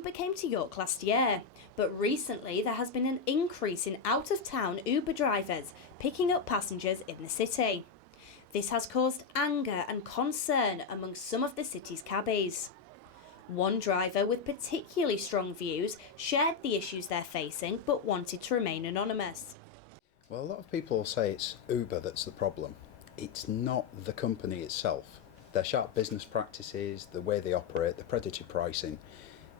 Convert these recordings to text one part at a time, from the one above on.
Uber came to York last year, but recently there has been an increase in out-of-town Uber drivers picking up passengers in the city. This has caused anger and concern among some of the city's cabbies. One driver with particularly strong views shared the issues they're facing but wanted to remain anonymous. Well, a lot of people say it's Uber that's the problem. It's not the company itself. Their sharp business practices, the way they operate, the predatory pricing,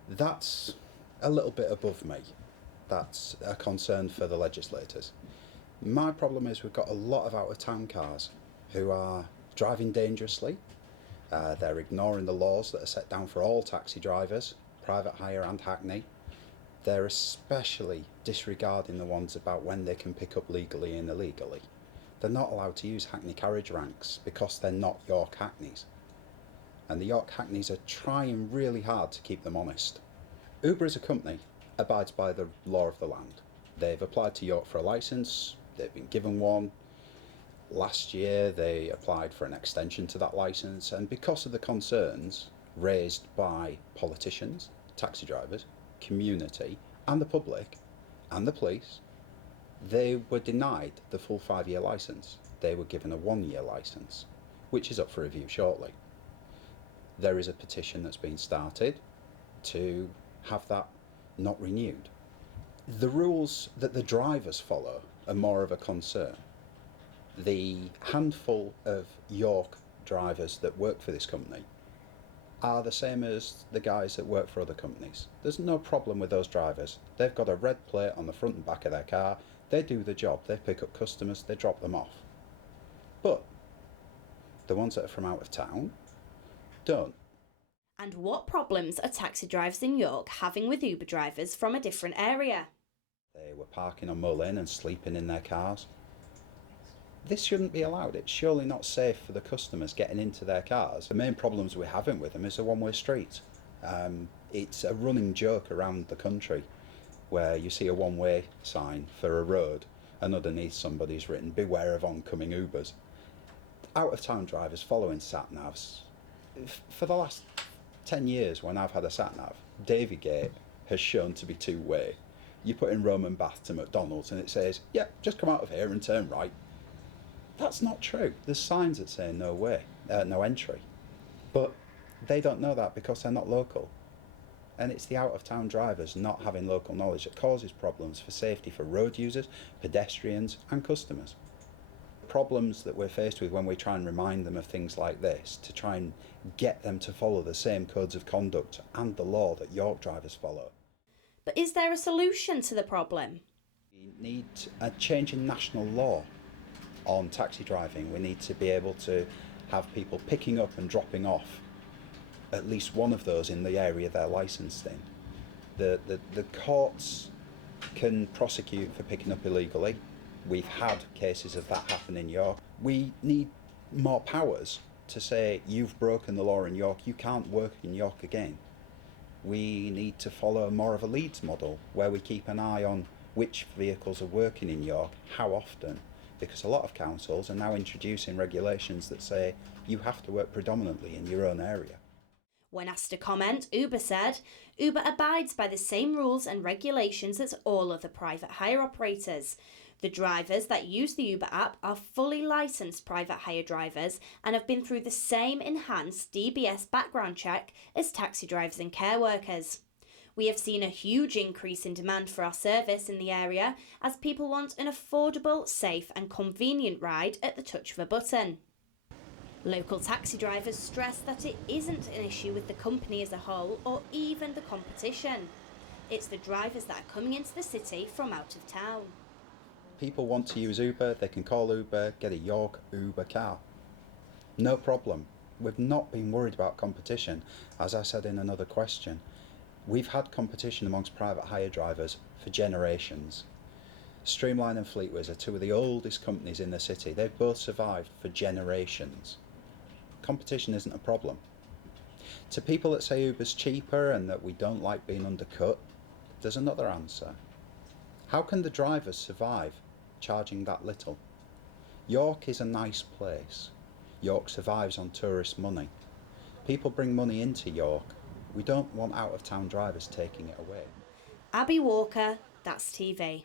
that's a little bit above me. That's a concern for the legislators. My problem is we've got a lot of out-of-town cars who are driving dangerously. They're ignoring the laws that are set down for all taxi drivers, private hire and hackney. They're especially disregarding the ones about when they can pick up legally and illegally. They're not allowed to use hackney carriage ranks because they're not York hackneys. And the York hackneys are trying really hard to keep them honest. Uber as a company abides by the law of the land. They've applied to York for a licence, they've been given one. Last year they applied for an extension to that licence, and because of the concerns raised by politicians, taxi drivers, community and the public and the police, they were denied the full 5-year licence. They were given a 1-year licence, which is up for review shortly. There is a petition that's been started to have that not renewed. The rules that the drivers follow are more of a concern. The handful of York drivers that work for this company are the same as the guys that work for other companies. There's no problem with those drivers. They've got a red plate on the front and back of their car. They do the job. They pick up customers, they drop them off. But the ones that are from out of town don't. And what problems are taxi drivers in York having with Uber drivers from a different area? They were parking on Mull Lane and sleeping in their cars. This shouldn't be allowed. It's surely not safe for the customers getting into their cars. The main problems we're having with them is a one-way street. It's a running joke around the country where you see a one-way sign for a road and underneath somebody's written, "Beware of oncoming Ubers." Out-of-town drivers following sat-navs. For the last 10 years when I've had a sat-nav, Davygate has shown to be two-way. You put in Roman Bath to McDonald's and it says, "Yeah, just come out of here and turn right." That's not true. There's signs that say no way, no entry. But they don't know that because they're not local. And it's the out-of-town drivers not having local knowledge that causes problems for safety for road users, pedestrians and customers. Problems that we're faced with when we try and remind them of things like this, to try and get them to follow the same codes of conduct and the law that York drivers follow. But is there a solution to the problem? We need a change in national law on taxi driving. We need to be able to have people picking up and dropping off at least one of those in the area they're licensed in. The courts can prosecute for picking up illegally. We've had cases of that happen in York. We need more powers to say, you've broken the law in York, you can't work in York again. We need to follow more of a Leeds model where we keep an eye on which vehicles are working in York, how often, because a lot of councils are now introducing regulations that say you have to work predominantly in your own area. When asked to comment, Uber said, Uber abides by the same rules and regulations as all other private hire operators. The drivers that use the Uber app are fully licensed private hire drivers and have been through the same enhanced DBS background check as taxi drivers and care workers. We have seen a huge increase in demand for our service in the area as people want an affordable, safe and convenient ride at the touch of a button. Local taxi drivers stress that it isn't an issue with the company as a whole or even the competition. It's the drivers that are coming into the city from out of town. People want to use Uber, they can call Uber, get a York Uber car. No problem. We've not been worried about competition. As I said in another question, we've had competition amongst private hire drivers for generations. Streamline and Fleetways are two of the oldest companies in the city. They've both survived for generations. Competition isn't a problem. To people that say Uber's cheaper and that we don't like being undercut, there's another answer. How can the drivers survive charging that little? York is a nice place. York survives on tourist money. People bring money into York We don't want out-of-town drivers taking it away. Abby Walker, That's TV.